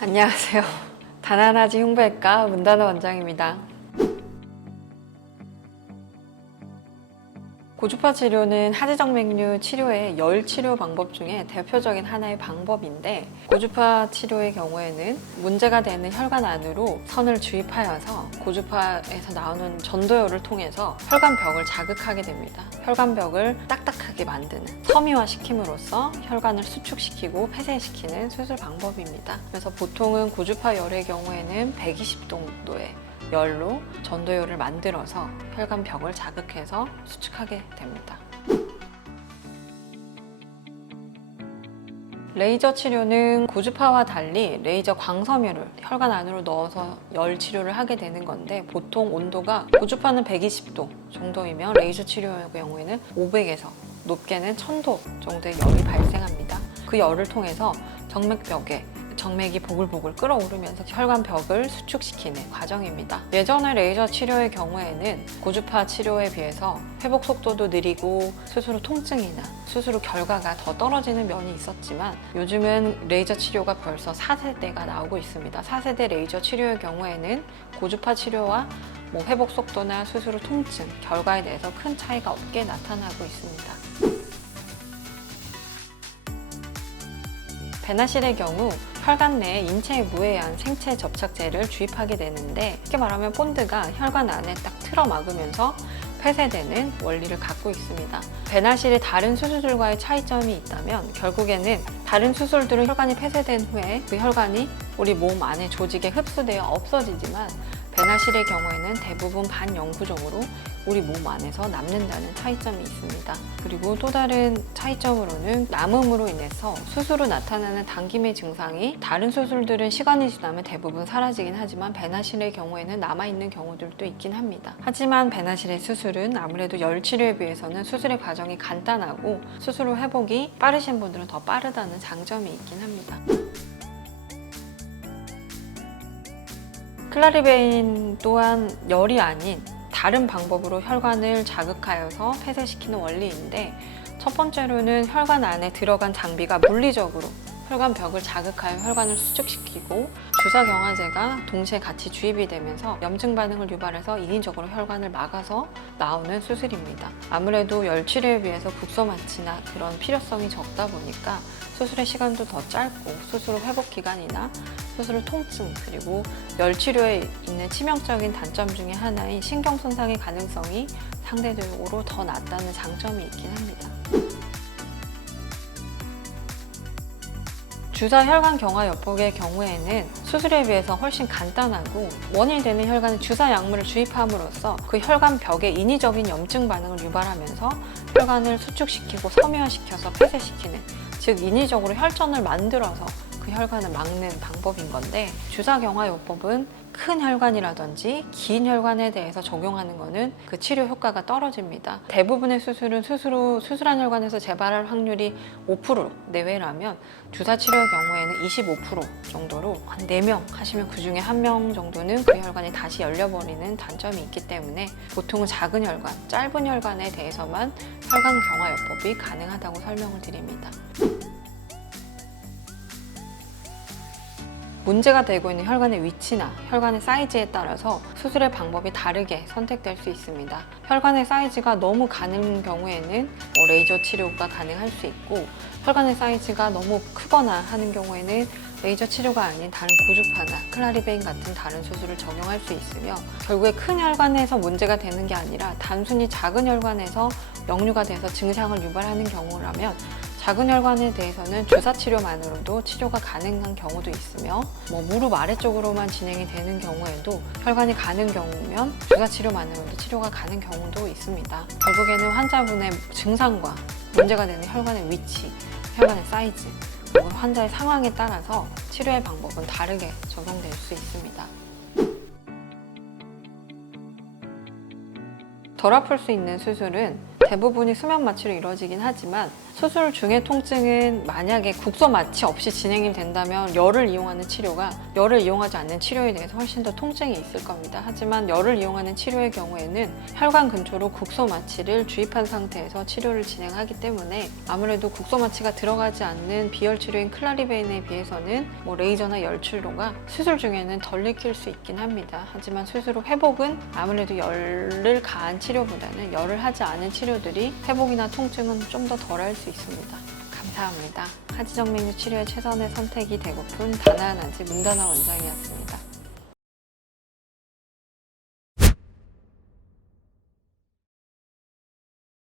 안녕하세요. 다나나지 흉부외과 문다나 원장입니다. 고주파 치료는 하지정맥류 치료의 열 치료 방법 중에 대표적인 하나의 방법인데, 고주파 치료의 경우에는 문제가 되는 혈관 안으로 선을 주입하여서 고주파에서 나오는 전도열을 통해서 혈관벽을 자극하게 됩니다. 혈관벽을 딱딱하게 만드는, 섬유화시킴으로써 혈관을 수축시키고 폐쇄시키는 수술 방법입니다. 그래서 보통은 고주파 열의 경우에는 120도의 열로 전도열을 만들어서 혈관벽을 자극해서 수축하게 됩니다. 레이저 치료는 고주파와 달리 레이저 광섬유를 혈관 안으로 넣어서 열 치료를 하게 되는 건데, 보통 온도가 고주파는 120도 정도이면 레이저 치료의 경우에는 500에서 높게는 1000도 정도의 열이 발생합니다. 그 열을 통해서 정맥벽에 정맥이 보글보글 끓어오르면서 혈관벽을 수축시키는 과정입니다. 예전의 레이저 치료의 경우에는 고주파 치료에 비해서 회복 속도도 느리고 수술 후 통증이나 수술 후 결과가 더 떨어지는 면이 있었지만, 요즘은 레이저 치료가 벌써 4세대가 나오고 있습니다. 4세대 레이저 치료의 경우에는 고주파 치료와 회복 속도나 수술 후 통증, 결과에 대해서 큰 차이가 없게 나타나고 있습니다. 베나실의 경우 혈관 내에 인체에 무해한 생체 접착제를 주입하게 되는데, 쉽게 말하면 본드가 혈관 안에 딱 틀어막으면서 폐쇄되는 원리를 갖고 있습니다. 베나실의 다른 수술들과의 차이점이 있다면, 결국에는 다른 수술들은 혈관이 폐쇄된 후에 그 혈관이 우리 몸 안의 조직에 흡수되어 없어지지만, 베나실의 경우에는 대부분 반영구적으로 우리 몸 안에서 남는다는 차이점이 있습니다. 그리고 또 다른 차이점으로는 남음으로 인해서 수술 후 나타나는 당김의 증상이 다른 수술들은 시간이 지나면 대부분 사라지긴 하지만, 베나실의 경우에는 남아있는 경우들도 있긴 합니다. 하지만 베나실의 수술은 아무래도 열 치료에 비해서는 수술의 과정이 간단하고 수술 후 회복이 빠르신 분들은 더 빠르다는 장점이 있긴 합니다. 클라리베인 또한 열이 아닌 다른 방법으로 혈관을 자극하여서 폐쇄시키는 원리인데, 첫 번째로는 혈관 안에 들어간 장비가 물리적으로 혈관벽을 자극하여 혈관을 수축시키고, 주사경화제가 동시에 같이 주입이 되면서 염증 반응을 유발해서 인위적으로 혈관을 막아서 나오는 수술입니다. 아무래도 열 치료에 비해서 국소 마취나 그런 필요성이 적다 보니까 수술의 시간도 더 짧고, 수술 후 회복 기간이나 수술 후 통증, 그리고 열 치료에 있는 치명적인 단점 중에 하나인 신경 손상의 가능성이 상대적으로 더 낮다는 장점이 있긴 합니다. 주사 혈관 경화요법의 경우에는 수술에 비해서 훨씬 간단하고, 원인이 되는 혈관에 주사 약물을 주입함으로써 그 혈관 벽에 인위적인 염증 반응을 유발하면서 혈관을 수축시키고 섬유화시켜서 폐쇄시키는, 즉 인위적으로 혈전을 만들어서 그 혈관을 막는 방법인 건데, 주사 경화요법은 큰 혈관이라든지 긴 혈관에 대해서 적용하는 것은 그 치료 효과가 떨어집니다. 대부분의 수술은 수술 후 수술한 혈관에서 재발할 확률이 5% 내외라면, 주사 치료의 경우에는 25% 정도로 한 4명 하시면 그 중에 1명 정도는 그 혈관이 다시 열려버리는 단점이 있기 때문에, 보통은 작은 혈관, 짧은 혈관에 대해서만 혈관 경화요법이 가능하다고 설명을 드립니다. 문제가 되고 있는 혈관의 위치나 혈관의 사이즈에 따라서 수술의 방법이 다르게 선택될 수 있습니다. 혈관의 사이즈가 너무 가는 경우에는 레이저 치료가 가능할 수 있고, 혈관의 사이즈가 너무 크거나 하는 경우에는 레이저 치료가 아닌 다른 고주파나 클라리베인 같은 다른 수술을 적용할 수 있으며, 결국에 큰 혈관에서 문제가 되는 게 아니라 단순히 작은 혈관에서 역류가 돼서 증상을 유발하는 경우라면, 작은 혈관에 대해서는 주사 치료만으로도 치료가 가능한 경우도 있으며, 무릎 아래쪽으로만 진행이 되는 경우에도 혈관이 가는 경우면 주사 치료만으로도 치료가 가는 경우도 있습니다. 결국에는 환자분의 증상과 문제가 되는 혈관의 위치, 혈관의 사이즈, 그리고 환자의 상황에 따라서 치료의 방법은 다르게 적용될 수 있습니다. 덜 아플 수 있는 수술은 대부분이 수면 마취로 이루어지긴 하지만 수술 중의 통증은 만약에 국소 마취 없이 진행이 된다면 열을 이용하는 치료가 열을 이용하지 않는 치료에 대해서 훨씬 더 통증이 있을 겁니다. 하지만 열을 이용하는 치료의 경우에는 혈관 근처로 국소 마취를 주입한 상태에서 치료를 진행하기 때문에 아무래도 국소 마취가 들어가지 않는 비열 치료인 클라리베인에 비해서는 레이저나 열 치료가 수술 중에는 덜 익힐 수 있긴 합니다. 하지만 수술 후 회복은 아무래도 열을 가한 치료보다는 열을 하지 않은 치료들이 회복이나 통증은 좀 더 덜할 수 있습니다. 감사합니다. 하지정맥류 치료의 최선의 선택이 되고픈 다나한 아지 문다나 원장이었습니다.